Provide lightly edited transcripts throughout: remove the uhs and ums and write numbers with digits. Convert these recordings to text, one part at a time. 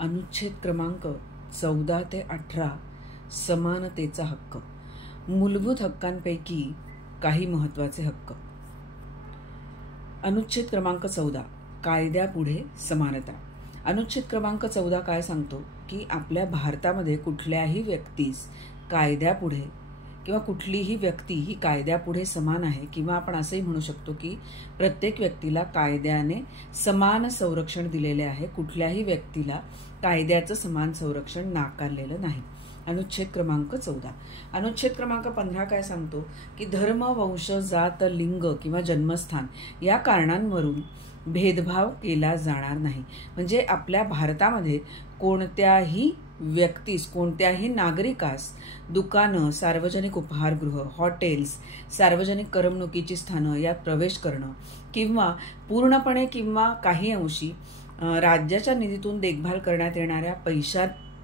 अनुच्छेद क्रमांक 14 ते 18 समानतेचा हक्क. मूलभूत हक्कांपैकी काही महत्त्वाचे हक्क. अनुच्छेद क्रमांक 14 कायद्यापुढे समानता. अनुच्छेद क्रमांक 14 काय सांगतो की आपल्या भारतामध्ये कुठल्याही व्यक्तीस कायद्यापुढे किंवा कुठलीही व्यक्ती ही कायद्यापुढे समान आहे, किंवा आपण असंही म्हणू शकतो की प्रत्येक व्यक्तीला कायद्याने समान संरक्षण दिलेले आहे. कुठल्याही व्यक्तीला कायद्याचं समान संरक्षण नाकारलेलं नाही. अनुच्छेद क्रमांक 14. अनुच्छेद क्रमांक 15 काय सांगतो की धर्म, वंश, जात, लिंग किंवा जन्मस्थान या कारणांवरून भेदभाव केला जाणार नाही. म्हणजे आपल्या भारतामध्ये कोणत्याही व्यक्तीस, कोणत्याही नागरिकास दुकानं, सार्वजनिक उपहारगृह, हॉटेल्स, सार्वजनिक करमणुकीची स्थानं यात प्रवेश करणं किंवा पूर्णपणे किंवा काही अंशी राज्याच्या निधीतून देखभाल करण्यात येणाऱ्या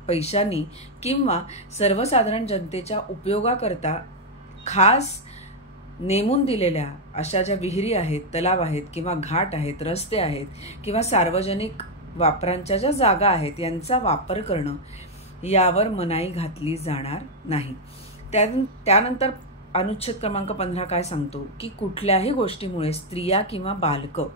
पैशांनी किंवा सर्वसाधारण जनतेच्या उपयोगाकरता खास नेमून दिलेल्या अशा ज्या विहिरी आहेत, तलाव आहेत किंवा घाट आहेत, रस्ते आहेत किंवा सार्वजनिक वापरांच्या ज्या जागा आहेत यांचा वापर करणं यावर मनाई घातली जाणार नाही. त्यानंतर अनुच्छेद क्रमांक 15 काय सांगतो की कुठल्याही गोष्टीमुळे स्त्रिया किंवा बालकं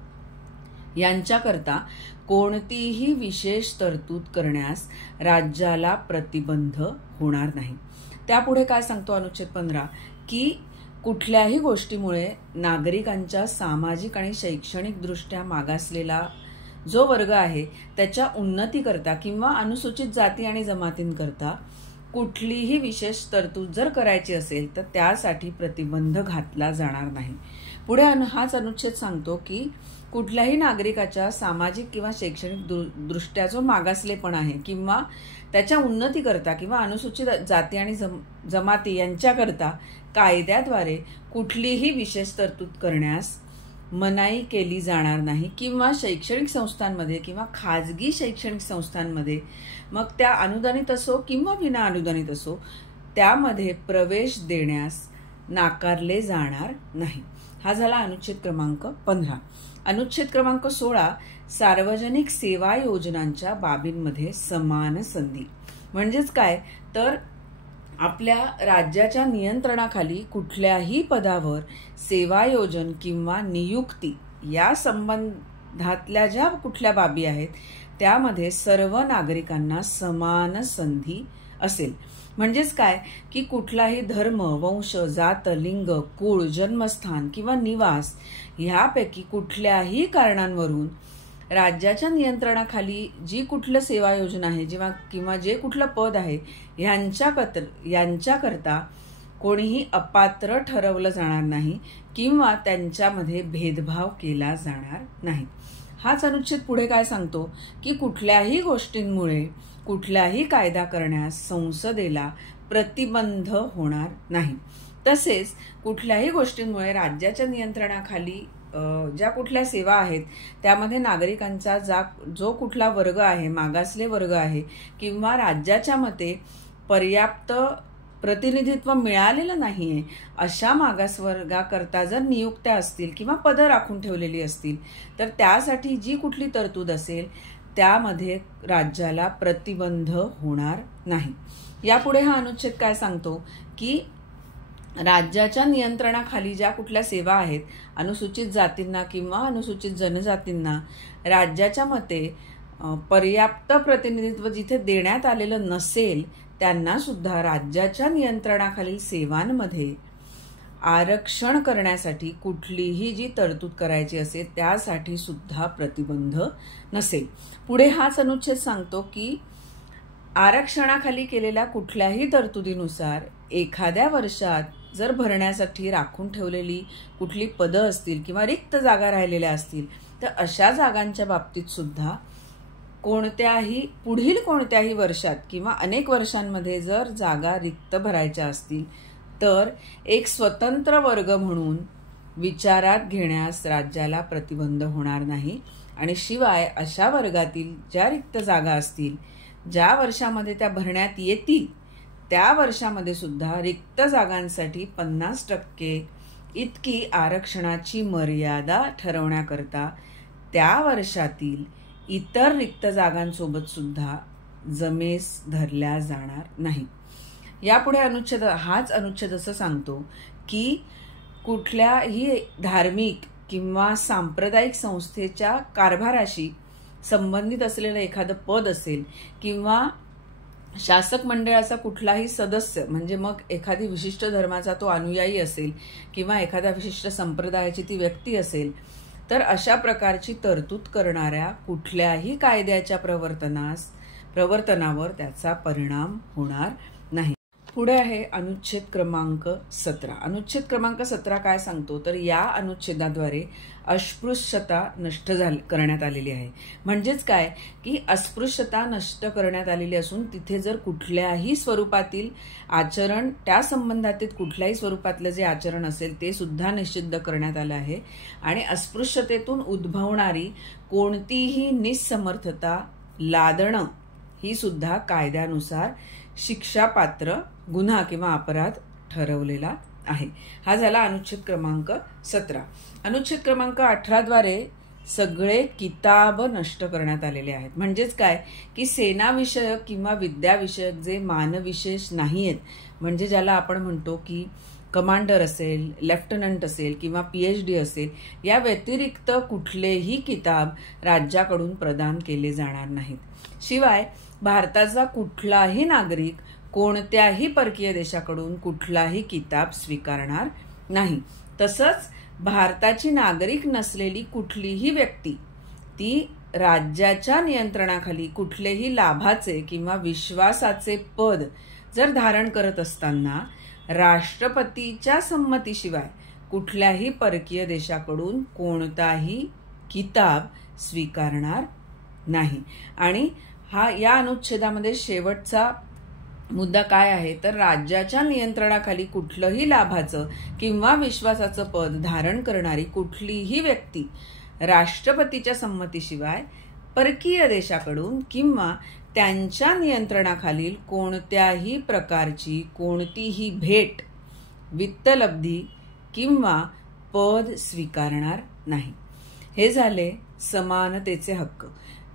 यांच्याकरता कोणतीही विशेष तरतूद करण्यास राज्याला प्रतिबंध होणार नाही. त्यापुढे काय सांगतो अनुच्छेद 15 की कुठल्याही गोष्टीमुळे नागरिकांच्या सामाजिक आणि शैक्षणिक दृष्ट्या मागासलेला जो वर्ग आहे त्याच्या उन्नतीकरता किंवा अनुसूचित जाती आणि जमातींकरता कुठलीही विशेष तरतूद जर करायची असेल तर त्यासाठी प्रतिबंध घातला जाणार नाही. पुढे हाच अनुच्छेद सांगतो की कुठल्याही नागरिकाच्या सामाजिक किंवा शैक्षणिक दृष्ट्या जो मागासलेपण आहे किंवा त्याच्या उन्नतीकरता किंवा अनुसूचित जाती आणि जमाती यांच्याकरता कायद्याद्वारे कुठलीही विशेष तरतूद करण्यास मनाई केली जाणार नाही, किंवा शैक्षणिक संस्थांमध्ये किंवा खाजगी शैक्षणिक संस्थांमध्ये, मग त्या अनुदानित असो किंवा विना अनुदानित असो, त्यामध्ये प्रवेश देण्यास नाकारले जाणार नाही. हा झाला अनुच्छेद क्रमांक 15. अनुच्छेद क्रमांक 16 सार्वजनिक सेवा योजनांच्या बाबींमध्ये समान संधी. म्हणजेच काय तर आपल्या राज्याच्या नियंत्रणाखाली कुठल्याही पदावर सेवायोजन किंवा नियुक्ती या संबंधातल्या ज्या कुठल्या बाबी आहेत त्यामध्ये सर्व नागरिकांना समान संधी असेल. म्हणजेच काय की कुठलाही धर्म, वंश, जात, लिंग, कुळ, जन्मस्थान किंवा निवास ह्यापैकी कुठल्याही कारणांवरून राज्याच्या नियंत्रणाखाली जी कुठलं सेवा योजना आहे किंवा जे कुठलं पद आहे यांच्याकरता कोणीही अपात्र ठरवलं जाणार नाही किंवा त्यांच्यामध्ये भेदभाव केला जाणार नाही. हाच अनुच्छेद पुढे काय सांगतो की कुठल्याही गोष्टींमुळे कुठलाही कायदा करण्यास संसदेला प्रतिबंध होणार नाही. तसेच कुठल्याही गोष्टींमुळे राज्याच्या नियंत्रणाखाली ज्या कुठल्या सेवा आहेत त्यामध्ये नागरिकांचा जो कुठला वर्ग आहे, मागासले वर्ग आहे किंवा राज्याच्या मते पर्याप्त प्रतिनिधित्व मिळालेलं नाहीये अशा मागासवर्गाकरता जर नियुक्त्या असतील किंवा पदं राखून ठेवलेली असतील तर त्यासाठी जी कुठली तरतूद असेल त्यामध्ये राज्याला प्रतिबंध होणार नाही. यापुढे हा अनुच्छेद काय सांगतो की राज्याच्या नियंत्रणाखाली ज्या कुठल्या सेवा आहेत अनुसूचित जातींना किंवा अनुसूचित जनजातींना राज्याच्या मते पर्याप्त प्रतिनिधित्व जिथे देण्यात आलेलं नसेल त्यांना सुद्धा राज्याच्या नियंत्रणाखालील सेवांमध्ये आरक्षण करण्यासाठी कुठलीही जी तरतूद करायची असेल त्यासाठी सुद्धा प्रतिबंध नसेल. पुढे हाच अनुच्छेद सांगतो की आरक्षणाखाली केलेल्या कुठल्याही तरतुदीनुसार एखाद्या वर्षात जर भरण्यासाठी राखून ठेवलेली कुठली पदं असतील किंवा रिक्त जागा राहिलेल्या असतील तर अशा जागांच्या बाबतीत सुद्धा पुढील कोणत्याही वर्षात किंवा अनेक वर्षांमध्ये जर जागा रिक्त भरायच्या असतील तर एक स्वतंत्र वर्ग म्हणून विचारात घेण्यास राज्याला प्रतिबंध होणार नाही. आणि शिवाय अशा वर्गातील ज्या रिक्त जागा असतील ज्या वर्षामध्ये त्या भरण्यात येतील त्या वर्षामध्ये सुद्धा रिक्त जागांसाठी 50% इतकी आरक्षणाची मर्यादा ठरवण्याकरता त्या वर्षातील इतर रिक्त जागांसोबत सुद्धा जमेस धरल्या जाणार नाही. यापुढे हाच अनुच्छेद असं सांगतो की कुठल्याही धार्मिक किंवा सांप्रदायिक संस्थेच्या कारभाराशी संबंधित असलेलं एखादं पद असेल किंवा शासक मंडळाचा कुठलाही सदस्य, म्हणजे मग एखादी विशिष्ट धर्माचा तो अनुयायी असेल किंवा एखाद्या विशिष्ट संप्रदायाची ती व्यक्ती असेल, तर अशा प्रकारची तरतूद करणाऱ्या कुठल्याही कायद्याच्या प्रवर्तनावर त्याचा परिणाम होणार नाही. पुढे आहे अनुच्छेद क्रमांक 17. अनुच्छेद क्रमांक 17 काय सांगतो तर या अनुच्छेदाद्वारे अस्पृश्यता नष्ट करण्यात आलेली आहे. म्हणजेच काय की अस्पृश्यता नष्ट करण्यात आलेली असून तिथे जर कुठल्याही स्वरूपातील आचरण, त्या संबंधातील कुठल्याही स्वरूपातलं जे आचरण असेल ते सुद्धा निषिद्ध करण्यात आलं आहे. आणि अस्पृश्यतेतून उद्भवणारी कोणतीही निसमर्थता लादणं ही सुद्धा कायद्यानुसार शिक्षापात्र गुन्हा किंवा अपराध ठरवलेला आहे. हा झाला अनुच्छेद क्रमांक 17. अनुच्छेद क्रमांक 18 द्वारे सगळे किताब नष्ट करण्यात आलेले आहेत. म्हणजेच काय की सेनाविषयक किंवा विद्याविषयक जे मानविशेष नाही आहेत, म्हणजे ज्याला आपण म्हणतो की कमांडर असेल, लेफ्टनंट असेल किंवा PhD असेल, या व्यतिरिक्त कुठलेही किताब राज्याकडून प्रदान केले जाणार नाहीत. शिवाय भारताचा कुठलाही नागरिक कोणत्याही परकीय देशाकडून कुठलाही किताब स्वीकारणार नाही. तसंच भारताची नागरिक नसलेली कुठलीही व्यक्ती ती राज्याच्या नियंत्रणाखाली कुठलेही लाभाचे किंवा विश्वासाचे पद जर धारण करत असताना राष्ट्रपतीच्या संमतीशिवाय कुठल्याही परकीय देशाकडून कोणताही किताब स्वीकारणार नाही. आणि या अनुच्छेदामध्ये शेवटचा मुद्दा काय आहे तर राज्याच्या नियंत्रणाखाली कुठलंही लाभाचं किंवा विश्वासाचं पद धारण करणारी कुठलीही व्यक्ती राष्ट्रपतीच्या संमतीशिवाय परकीय देशाकडून किंवा त्यांच्या नियंत्रणाखालील कोणत्याही प्रकारची कोणतीही भेट, वित्तलब्धी किंवा पद स्वीकारणार नाही. हे झाले समानतेचे हक्क.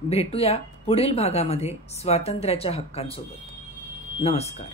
भेटूया पुढील भागामध्ये स्वातंत्र्याच्या हक्कांसोबत. नमस्कार.